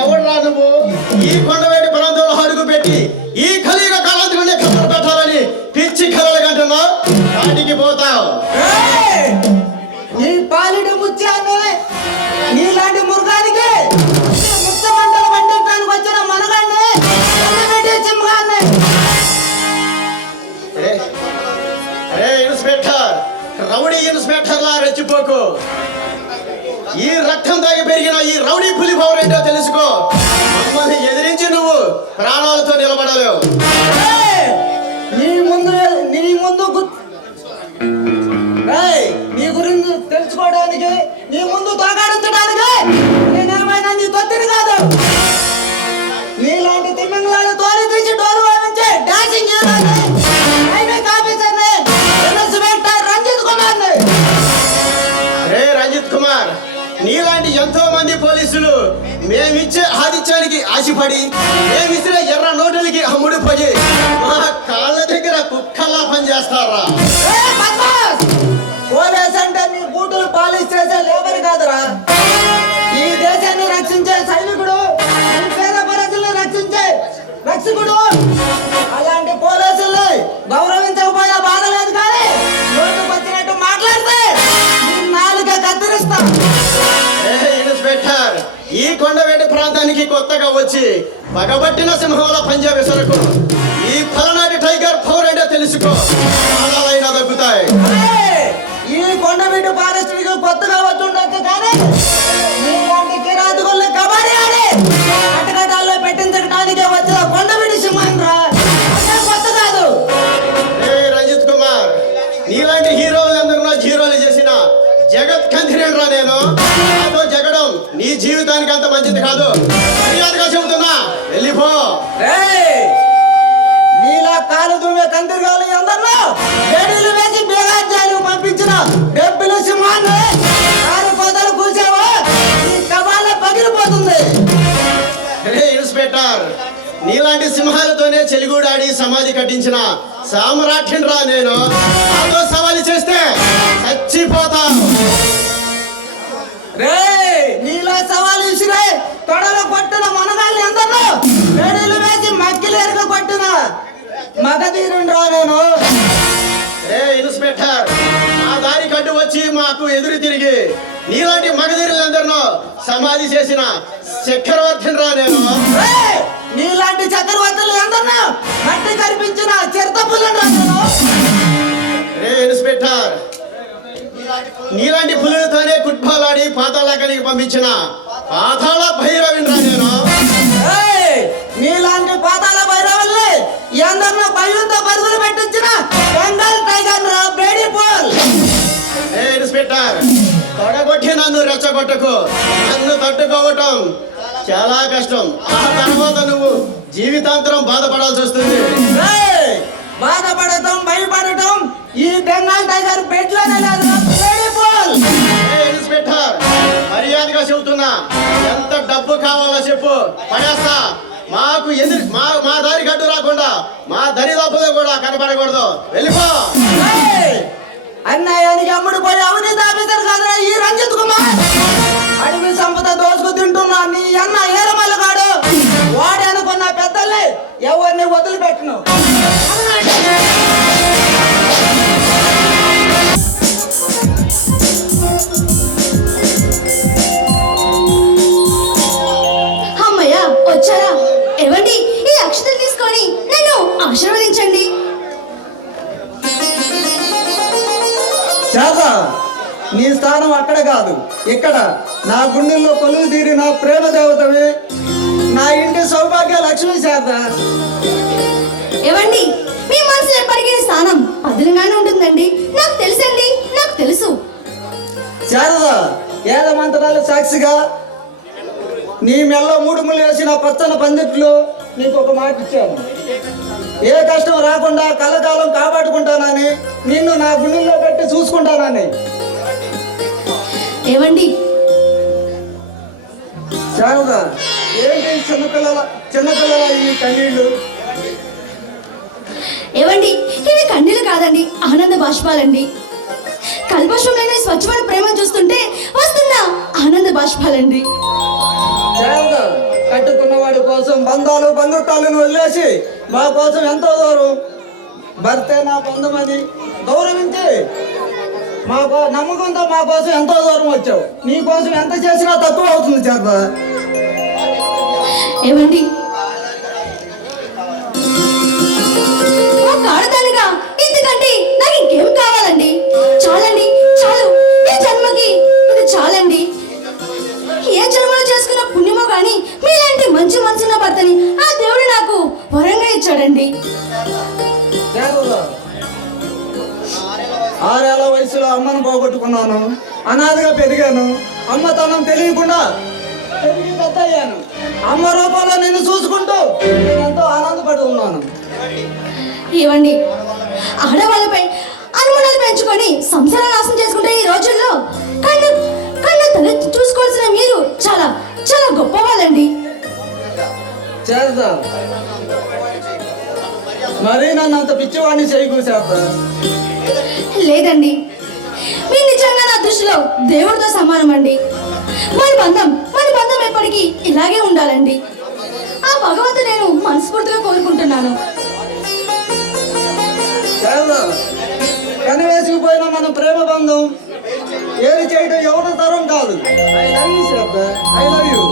ఎవడురా నువ్వు? ఈ కొండవేటి ప్రాంతంలో అడుగు పెట్టి ఈ ఖలీగా కాలాంతకునే కథలు పెట్టాలని పిచ్చి కలలు కంటున్నా వాటికి పోతావు. నీ పాలిడి ముత్యాన్ని నీలాంటి మురుగానికి ముచ్చమంటలు పండించడానికి వచ్చిన మనగాన్ని చింగాన్ని. ఇన్స్పెక్టర్, రౌడీ ఇన్స్పెక్టర్ లా రెచ్చిపోకు. ఈ రక్తం తాగి పెరిగిన ఈ రౌడీ పులి పవర్ ఏంటో తెలుసుకో. మమ్మల్ని ఎదిరించి నువ్వు ప్రాణాలతో నిలబడలేవు. నీ గురించి తెలుసుకోవడానికి, నీ ముందు తోగాడించడానికి నేనేమైనా నీ తొత్తిని కాదు. నీలాంటి తిమ్మింగ్లాలు తోలి తీసి డోలు వాయించే డాన్సింగ్ రంజిత్ కుమార్, నీలాంటి ఎంతో మంది పోలీసులు మేమిచ్చే ఆదిత్యానికి ఆశపడి మేమిచ్చే ఎర్ర నోటులకి అమ్ముడుపోయి మా కాళ్ళ దగ్గర కుక్కల్లా పనిచేస్తారా? పోలీస్ అంటే నీ బూటులు పాలిష్ చేసే లేబర్ కాదురా. ఈ దేశాన్ని రక్షించే సైనికుడు, పేద ప్రజలను రక్షించే రక్షకుడు. అలాంటి పోలీసుల్ని గౌరవించకపోయినా బాధ లేదు, కానీ నోటుకు వచ్చినట్టు మాట్లాడితే నాలుక కత్తిరిస్తా. ఇన్స్పెక్టర్, ఈ కొండవేటి ప్రాంతానికి కొత్తగా వచ్చి పగబట్టిన సింహంలో పంజాబ్ సరకు ఈ పలనాటి టైగర్ పవర్ ఏంటో తెలుసుకో. ప్రాణాలైనా తగ్గుతాయి. ఈ కొండవీటి ఫారెస్ట్ కొత్తగా వచ్చుండొచ్చు, కానీ నీలాంటి కిరాతకుల్ని కబడ్డీ ఆడి అటకటాల్లో పెట్టించడానికే వచ్చిన కొండవీటి సింహం రా, కొత్త కాదు. రంజిత్ కుమార్, నీలాంటి హీరోలందరూ హీరోలు చేసిన జగత్ కందిరేడు రా నేను. నాతో జగడం నీ జీవితానికి అంత మంచిది కాదు. మర్యాదగా చెబుతున్నా, వెళ్ళిపో. నీలా కాలు దువ్వే కందిరిగాలు అందరిలో వేడిలు వేసి బేగాజాలు పంపించిన డబ్బులు సింహాన్ని ఆరు కోతలు కూర్చావా ఈ కబాల పగిలిపోతుంది. ఇన్స్పెక్టర్, నీలాంటి సింహాలతోనే చెలిగూడాడి సమాధి కట్టించిన సామ్రాట్ని రా నేను. నాతో సవాలు చేస్తే చచ్చిపోతాను. నీలా సవాలు ఇసిరే తొడలు కొట్టిన మనగాళ్ళని అందరిలో వేడిలు వేసి మక్కిలేరుగా కొట్టిన మగధీరుని రా నేను. ఇన్స్పెక్టర్, మా దారి కట్టు వచ్చి మాకు ఎదురు తిరిగి నీలాంటి మగధీరులందరినో సమాధి చేసిన చక్రవర్తిని రా నేను. నీలాంటి చక్రవర్తులు అందరినో మట్టి కనిపించిన చిరతపుల్లని రా నేను. ఇన్స్పెక్టర్, నీలాంటి పులులతోనే ఫుట్బాల్ ఆడి పాతాళానికి పంపించిన పాతాళ భైరవిని రా నేను. నీలాంటి పాతాళ భైరవుల్ని అందరిలో భయంతో పరుగులు పెట్టించిన బెంగాల్ టైగర్ రా బ్రేడీ పోల్. ఇన్స్పెక్టర్, తొడగొట్టి నన్ను రెచ్చగొట్టకు. నన్ను తట్టుకోవటం చాలా కష్టం. ఆ తర్వాత నువ్వు జీవితాంతరం బాధపడాల్సి వస్తుంది. బాధపడటం, భయపడటం ఈ బెంగాల్ టైగర్ బెడ్ లోనే లేదు. ఇన్స్పెక్టర్, మర్యాదగా చెబుతున్నా, ఎంత డబ్బు కావాలో చెప్పు, పడేస్తా. మాకు ఎదురు మా దారి గడ్డు రాకుండా మా దరిదాపులో కూడా కనపడకూడదు. వెళ్ళిపో. అన్నయ్యానికి అమ్ముడు పోయి అవినీతి ఆఫీసర్ కాదురా ఈ రంజిత్ కుమార్. అడవి సంపద దోసుకు తింటున్నా నీ అన్న ఏరమల్లగాడు. వాడే అనుకున్న పెద్దల్ని ఎవరిని వదిలిపెట్టను. అమ్మయ్యా, వచ్చారా? ఏవండి, ఈ అక్షతలు తీసుకొని నన్ను ఆశీర్వదించండి. శారదా, నీ స్థానం అక్కడ కాదు, ఇక్కడ. నా గుండెల్లో కొలువు తీరి నా ప్రేమ దేవతవి, నా ఇంటి సౌభాగ్య లక్ష్మి శారదా. ఏవండి, మీ మనసులో ఎప్పటికీ స్థానం పదిలంగానే ఉంటుందండి. నాకు తెలుసండి, నాకు తెలుసు. శారదా, వేద మంత్రాలు సాక్షిగా నీ మెల్లో మూడు ముళ్ళు వేసిన పచ్చని పందిట్లో నీకు ఒక మాట ఇచ్చాను. ఏ కష్టం రాకుండా కలకాలం కాపాడుకుంటానని, నిన్ను నా గుండెల్లో పెట్టి చూసుకుంటానని. ఏవండి, శారదా, ఏంటి చిన్నపిల్లల ఈ కన్నీళ్ళు? ఏవండి, ఇవి కన్నీళ్ళు కాదండి, ఆనంద బాష్పాలండి. కల్పషం లేని స్వచ్ఛమైన ప్రేమ చూస్తుంటే వస్తున్న ఆనంద బాష్పాలండి. శారద, కట్టుకున్న వాడి కోసం బంధాలు బంధుత్వాలను వదిలేసి మా కోసం ఎంతో దూరం భర్తే నా బంధమని గౌరవించి నమ్మకంతో మా కోసం ఎంతో దూరం వచ్చావు. నీ కోసం ఎంత చేసినా తక్కువ అవుతుంది శారద. ఏమండి, ఒక ఆడదానిగా ఇంతకంటే నాకు ఇంకేం కావాలండి? చాలండి, చాలు. ఈ జన్మకి ఇది చాలండి. ఏ జన్మలో చేసుకున్న పుణ్యమో కానీ మీలాంటి మంచి మనసున్న భర్తని ఆ దేవుడు నాకు వరంగా ఇచ్చాడండి. శారద, 6 ఏళ్ల వయసులో అమ్మను పోగొట్టుకున్నాను. అనాథగా పెరిగాను. అమ్మతనం తెలియకుండా పెరిగి పెద్ద అయ్యాను. అమ్మ రూపంలో నిన్ను చూసుకుంటూ నేను ఎంతో ఆనందపడుతున్నాను. ఏవండి, ఆడవాళ్ళపై అనుమానాలు పెంచుకొని సంసారం నాశనం చేసుకుంటే ఈ రోజుల్లో కన్ను కన్ను తల చూసుకోవాల్సిన మీరు చాలా చాలా గొప్ప వాళ్ళండి. శారద, మరీ నన్ను అంత పిచ్చివాడిని చేయకు శారద. లేదండి, మీరు నిజంగా నా దృష్టిలో దేవుడితో సమానం అండి. మన బంధం ఎప్పటికీ ఇలాగే ఉండాలండి. ఆ భగవంతుడు నేను మనస్ఫూర్తిగా కోరుకుంటున్నాను. శారద, కనివేసుకుపోయిన మన ప్రేమ బంధం ఏది చేయడం ఎవరి తరం కాదు. I love you Sharada, I love you.